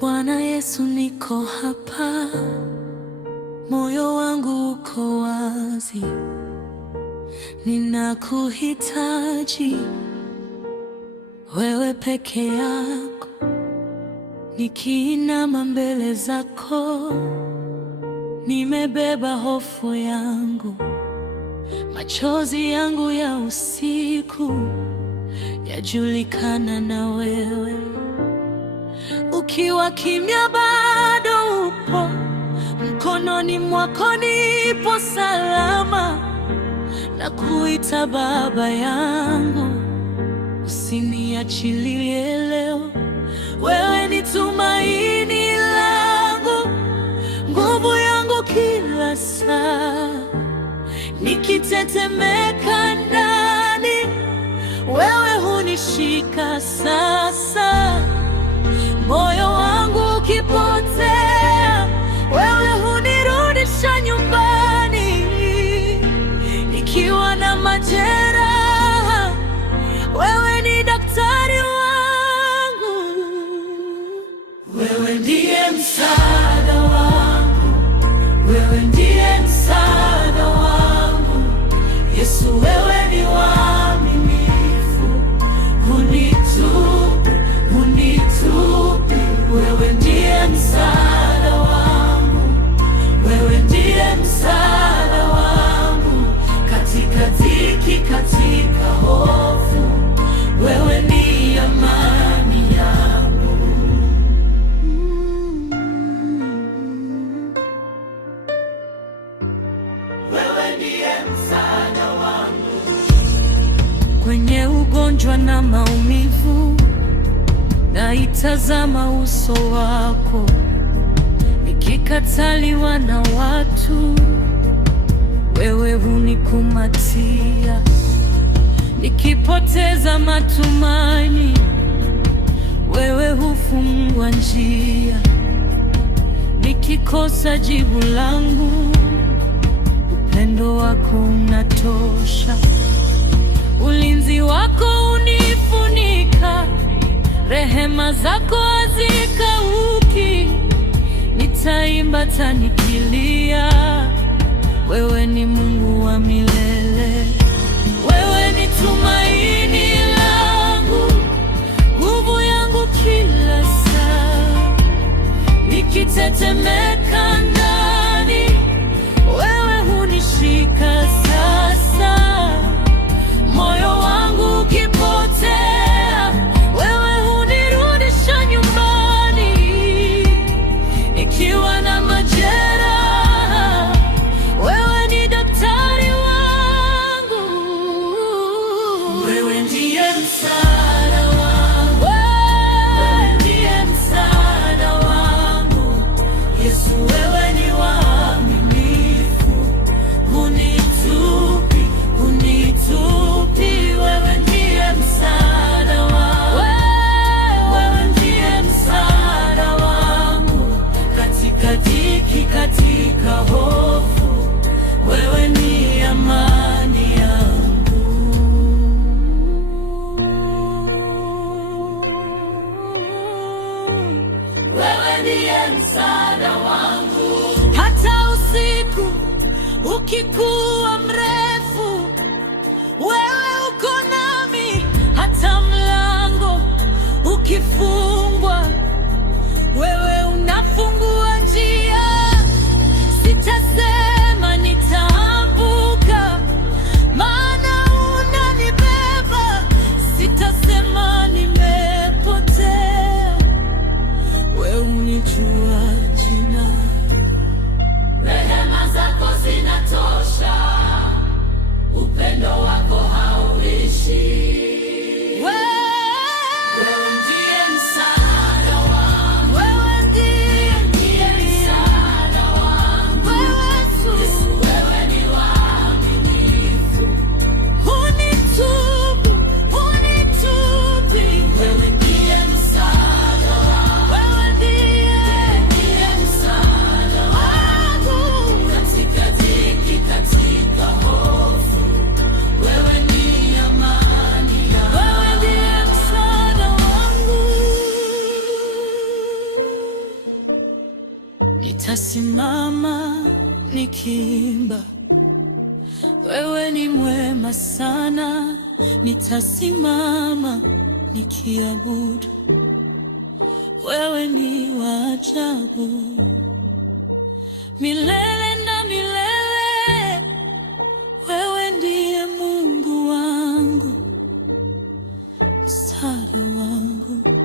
Bwana Yesu, niko hapa, moyo wangu uko wazi, ninakuhitaji wewe peke yako. Nikiinama mbele zako, nimebeba hofu yangu, machozi yangu ya usiku yajulikana na wewe. Ukiwa kimya bado upo, mkononi mwako nipo salama, na kuita Baba yangu, usiniachilie leo. Wewe ni tumaini langu, nguvu yangu kila saa, nikitetemeka ndani, wewe hunishika sasa. Moyo wangu ukipotea, wewe hunirudisha nyumbani. Nikiwa na majeraha, wewe ni daktari wangu. Wewe ndiye msaada wangu, wewe ndiye msaada wangu. Yesu, wewe ni mwaminifu, hunitupi. Wewe ndiye msaada wangu, wewe ndiye msaada wangu, katika dhiki, katika hofu, wewe ni amani yangu. Wewe ndiye msaada wangu. Kwenye ugonjwa na maumivu, naitazama uso wako, nikikataliwa na watu, wewe hunikumbatia. Nikipoteza matumaini, wewe hufungua njia. Nikikosa jibu langu, upendo wako unatosha. Ulinzi wako unifunika, rehema zako hazikauki. Nitaimba tanikilia, wewe ni Mungu wa milele. Wewe ni tumaini langu, nguvu yangu kila saa, nikitetemeka ndani, wewe hunishika sasa. Moyo wangu ukipotea, wewe hunirudisha nyumbani. Nikiwa na majeraha, wewe ni daktari wangu. Wewe ndiye msaada wangu, wewe ndiye msaada wangu. Yesu, wewe ni mwaminifu, hunitupi. Wewe ndiye msaada wangu, wewe ndiye msaada wangu, katika dhiki, katika hofu, wewe ni amani yangu. Wewe ndiye msaada wangu. Hata usiku ukikuwa mrefu, wewe uko nami. Hata mlango ukifungwa, wewe unafungua njia. Sitasema nitaanguka, maana unanibeba. Sitasema nimepotea, wewe unijua jina. Rehema zako zinatosha. nitasimama nikiimba, wewe ni mwema sana. Nitasimama nikiabudu, wewe ni wa ajabu. Milele na milele, wewe ndiye Mungu wangu, msaada wangu.